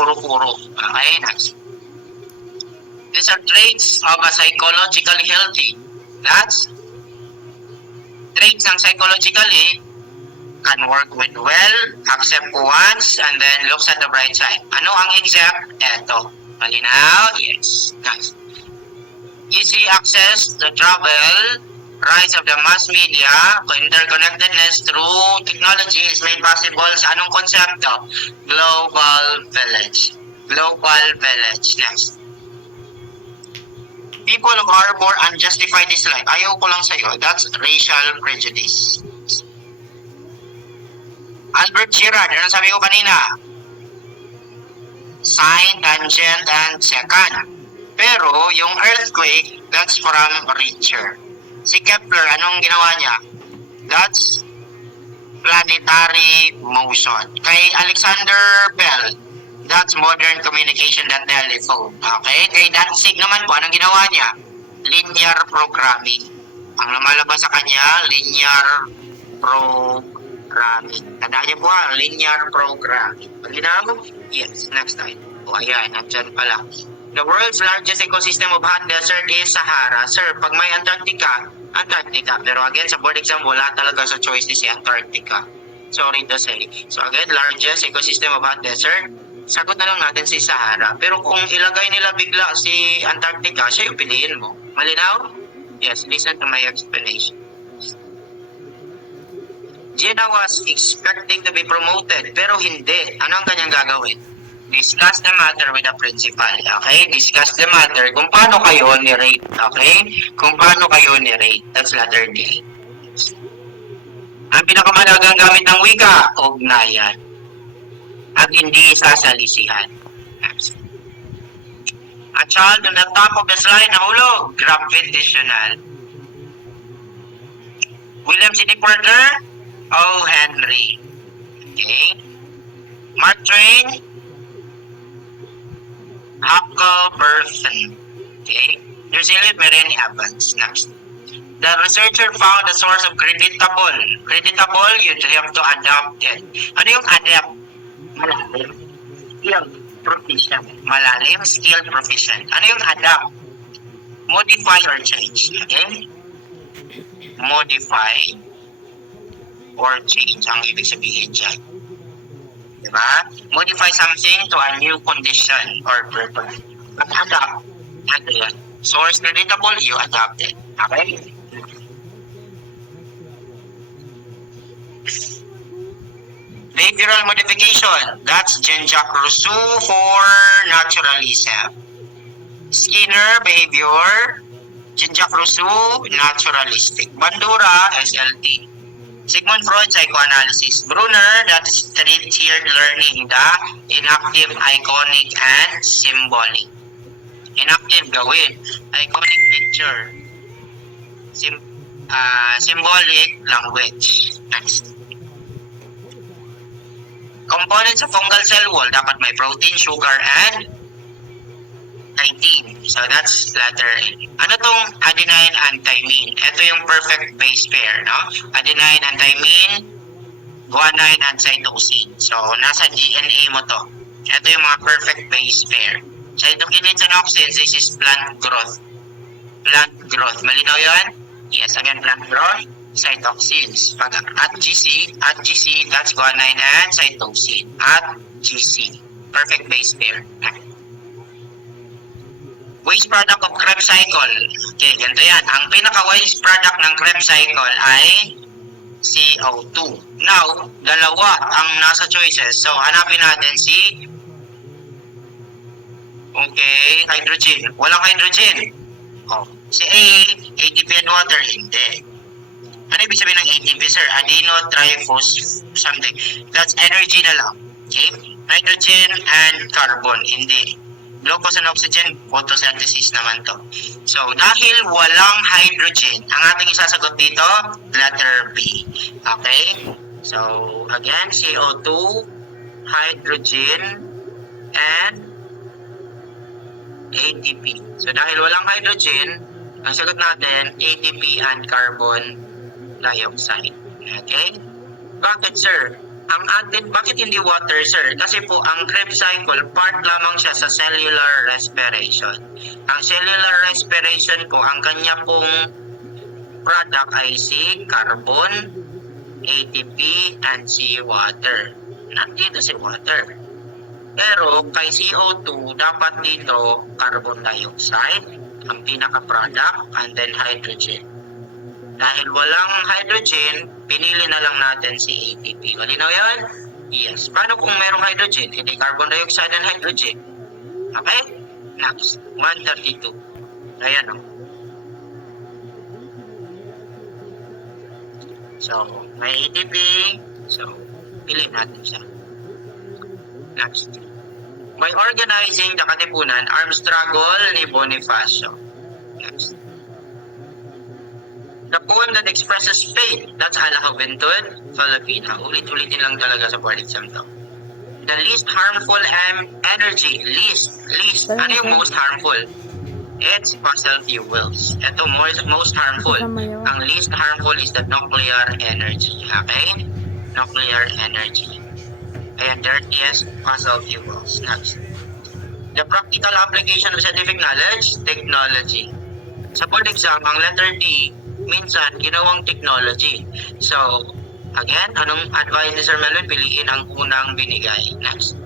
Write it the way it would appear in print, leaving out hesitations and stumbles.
puro-puro. Okay, next. These are traits of a psychologically healthy. That's traits ng psychologically can work with well, accept wants, and then looks at the bright side. Ano ang accept? Eto. Malinaw? Yes. Next. Easy access to travel, rise of the mass media, interconnectedness through technology is made possible sa anong konsepto? Global village. Global village. Next. People who harbor unjustified dislike. Ayaw ko lang sa'yo. That's racial prejudice. Albert Girard, ano sabi ko kanina? Sine, tangent, and secant. Pero yung earthquake, that's from Richter. Si Kepler, anong ginawa niya? That's planetary motion. Kay Alexander Bell, that's modern communication, that telephone. Okay? Kay Danzig naman po, anong ginawa niya? Linear programming. Ang lumalabas sa kanya, linear programming. Tandaan niyo po linear programming. Paginawa mo? Yes, next time. O ayan, nandyan pala. The world's largest ecosystem of hot desert is Sahara. Sir, pag may Antarctica. Pero again, sa board exam, wala talaga sa choice ni si Antarctica. Sorry to say. So again, largest ecosystem of hot desert. Sagot na lang natin si Sahara. Pero kung ilagay nila bigla si Antarctica, siya yung piliin mo. Malinaw? Yes, listen to my explanation. Gina was expecting to be promoted, pero hindi. Ano ang kanyang gagawin? Discuss the matter with the principal. Okay? Discuss the matter kung paano kayo ni-rate. Okay? Kung paano kayo ni-rate. That's letter D. Ang pinakamalagang gamit ng wika, ugnayan. At hindi sasalisihan. Next. A child on the top of the slide nahulog. Gravitational. William C. Porter, O. Henry. Okay? Mark Twain, Huckleberry. Okay? Resilient Mary Evans. Next. The researcher found the source of creditable. Creditable, you have to adopt it. Ano yung adapt? Malalim. Skilled proficient. Malalim, skilled proficient. Ano yung adapt? Modify or change. Okay? Modify or change ang ibig sabihin dyan. Diba? Modify something to a new condition or purpose. Adapt. Ano yun? Source creditable, you adopt it. Okay? Behavioral modification. That's Jean-Jacques Rousseau for naturalism. Skinner, behavior. Jean-Jacques Rousseau, naturalistic. Bandura, SLT. Sigmund Freud, psychoanalysis. Brunner, that's three-tiered learning. The inactive, iconic, and symbolic. Inactive, gawin. Iconic picture. Symbolic, language. Next. Components of fungal cell wall, dapat may protein, sugar, and 19. So that's letter A. Ano tong adenine and thymine? Ito yung perfect base pair, no? Adenine and thymine, guanine and cytosine. So nasa DNA mo to. Ito yung mga perfect base pair. Cytokines and auxins, this is plant growth. Plant growth. Malinaw yun? Yes, again, plant growth. Cytoxins. Pag at GC, that's guanine and cytosine. At GC. Perfect base pair. Waste product of Krebs cycle. Okay, ganito yan. Ang pinaka-waste product ng Krebs cycle ay CO2. Now, dalawa ang nasa choices. So, hanapin natin si hydrogen. Walang hydrogen. Oh, si A, ATP and water. Hindi. Ano ibig sabihin ng ATP, sir? Adeno-triphos something. That's energy na lang. Okay? Hydrogen and carbon. Hindi. Glucose and oxygen, photosynthesis naman to. So, dahil walang hydrogen, ang ating isasagot dito, letter B. Okay? So, again, CO2, hydrogen, and ATP. So, dahil walang hydrogen, ang sagot natin, ATP and carbon dioxide. Okay? Bakit, sir? ang atin, bakit hindi water, sir? Kasi po, ang Krebs cycle, part lamang siya sa cellular respiration. Ang cellular respiration po, ang kanya pong product ay si carbon, ATP, and si water. Nandito si water. Pero kay CO2, dapat dito carbon dioxide, ang pinaka-product, and then hydrogen. Dahil walang hydrogen, pinili na lang natin si ATP. Malinaw yun? Yes. Paano kung merong hydrogen? Hindi carbon dioxide and hydrogen. Okay? Next. 132. Ayan o. So, may ATP. So, pili natin siya. Next. By organizing the Katipunan, armed struggle ni Bonifacio. Next. The poem that expresses faith, that's Ala Juventud, Filipina. Ulit-ulitin lang talaga sa board exam to. The least harmful energy, least. Ano yung most harmful? It's fossil fuels. Ito, most harmful. Ang least harmful is the nuclear energy. Okay? Nuclear energy. Ayan, dirtiest fossil fuels. Next. The practical application of scientific knowledge, technology. Sa board exam, ang letter D, minsan ginawang technology. So, again, anong advice ni Sir Melvin? Piliin ang unang binigay. Next.